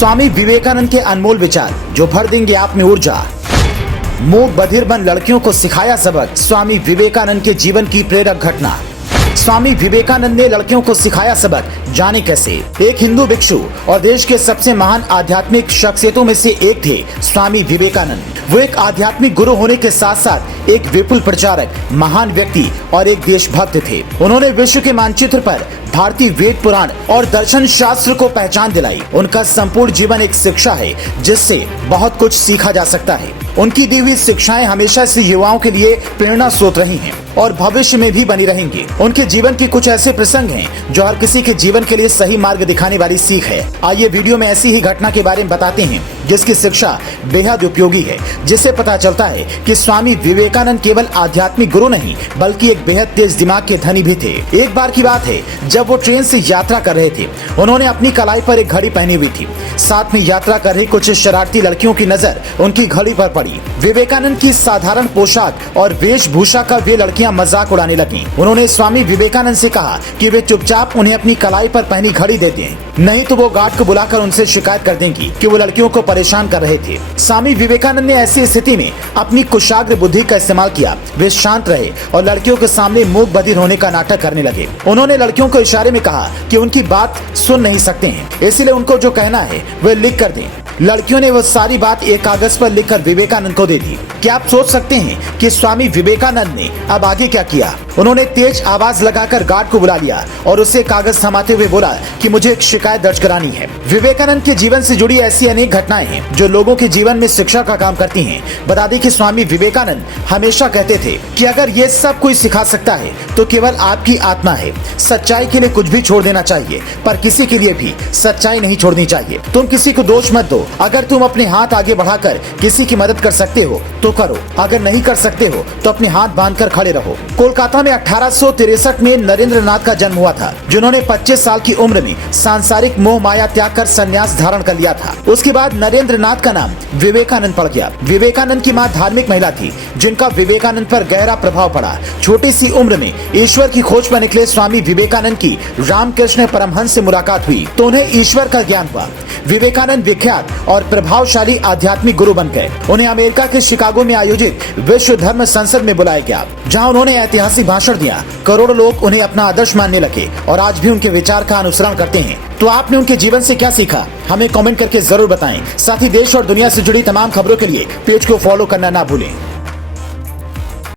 स्वामी विवेकानंद के अनमोल विचार जो भर देंगे आप में ऊर्जा। मूक बधिर बन लड़कियों को सिखाया सबक, स्वामी विवेकानंद के जीवन की प्रेरक घटना। स्वामी विवेकानंद ने लड़कियों को सिखाया सबक, जाने कैसे। एक हिंदू भिक्षु और देश के सबसे महान आध्यात्मिक शख्सियतों में से एक थे स्वामी विवेकानंद। वो एक आध्यात्मिक गुरु होने के साथ साथ एक विपुल प्रचारक, महान व्यक्ति और एक देशभक्त थे। उन्होंने विश्व के मानचित्र पर भारतीय वेद पुराण और दर्शन शास्त्र को पहचान दिलाई। उनका संपूर्ण जीवन एक शिक्षा है जिससे बहुत कुछ सीखा जा सकता है। उनकी दी हुई शिक्षाएं हमेशा से युवाओं के लिए प्रेरणा स्रोत रही हैं और भविष्य में भी बनी रहेंगी। उनके जीवन के कुछ ऐसे प्रसंग हैं जो हर किसी के जीवन के लिए सही मार्ग दिखाने वाली सीख है। आइए वीडियो में ऐसी ही घटना के बारे में बताते हैं जिसकी शिक्षा बेहद उपयोगी है, जिससे पता चलता है कि स्वामी विवेकानंद केवल आध्यात्मिक गुरु नहीं बल्कि एक बेहद तेज दिमाग के धनी भी थे। एक बार की बात है जब वो ट्रेन से यात्रा कर रहे थे। उन्होंने अपनी कलाई पर एक घड़ी पहनी हुई थी। साथ में यात्रा कर रही कुछ शरारती लड़कियों की नजर उनकी घड़ी पर पड़ी। विवेकानंद की साधारण पोशाक और वेशभूषा का वे लड़कियां मजाक उड़ाने लगी। उन्होंने स्वामी विवेकानंद से कहा कि वे चुपचाप उन्हें अपनी कलाई पर पहनी घड़ी दे दें, नहीं तो वो गार्ड को बुलाकर उनसे शिकायत कर देंगी कि वो लड़कियों को परेशान कर रहे थे। स्वामी विवेकानंद ने ऐसी स्थिति में अपनी कुशाग्र बुद्धि का इस्तेमाल किया। वे शांत रहे और लड़कियों के सामने मूक बधिर होने का नाटक करने लगे। उन्होंने लड़कियों को इशारे में कहा कि उनकी बात सुन नहीं सकते हैं, इसलिए उनको जो कहना है वे लिख कर दें। लड़कियों ने वो सारी बात एक कागज पर लिखकर विवेकानंद को दे दी। क्या आप सोच सकते हैं कि स्वामी विवेकानंद ने अब आगे क्या किया? उन्होंने तेज आवाज लगाकर गार्ड को बुला लिया और उसे कागज थमाते हुए बोला कि मुझे एक शिकायत दर्ज करानी है। विवेकानंद के जीवन से जुड़ी ऐसी अनेक घटनाएं हैं जो लोगों के जीवन में शिक्षा का काम करती हैं। बता दें कि स्वामी विवेकानंद हमेशा कहते थे कि अगर ये सब कोई सिखा सकता है तो केवल आपकी आत्मा है। सच्चाई के लिए कुछ भी छोड़ देना चाहिए, पर किसी के लिए भी सच्चाई नहीं छोड़नी चाहिए। तुम किसी को दोष मत दो। अगर तुम अपने हाथ आगे बढ़ाकर किसी की मदद कर सकते हो तो करो, अगर नहीं कर सकते हो तो अपने हाथ बांधकर खड़े रहो। कोलकाता में 1863 में नरेंद्र नाथ का जन्म हुआ था, जिन्होंने 25 साल की उम्र में सांसारिक मोह माया त्याग कर संन्यास धारण कर लिया था। उसके बाद नरेंद्र नाथ का नाम विवेकानंद पड़ गया। विवेकानंद की मां धार्मिक महिला थी जिनका विवेकानंद पर गहरा प्रभाव पड़ा। छोटी सी उम्र में ईश्वर की खोज पर निकले स्वामी विवेकानंद की रामकृष्ण परमहंस से मुलाकात हुई तो उन्हें ईश्वर का ज्ञान हुआ। विवेकानंद विख्यात और प्रभावशाली आध्यात्मिक गुरु बन गए। उन्हें अमेरिका के शिकागो में आयोजित विश्व धर्म संसद में बुलाया गया, जहां उन्होंने ऐतिहासिक भाषण दिया। करोड़ों लोग उन्हें अपना आदर्श मानने लगे और आज भी उनके विचार का अनुसरण करते हैं। तो आपने उनके जीवन से क्या सीखा, हमें कमेंट करके जरूर बताएं। साथ ही देश और दुनिया से जुड़ी तमाम खबरों के लिए पेज को फॉलो करना ना भूलें।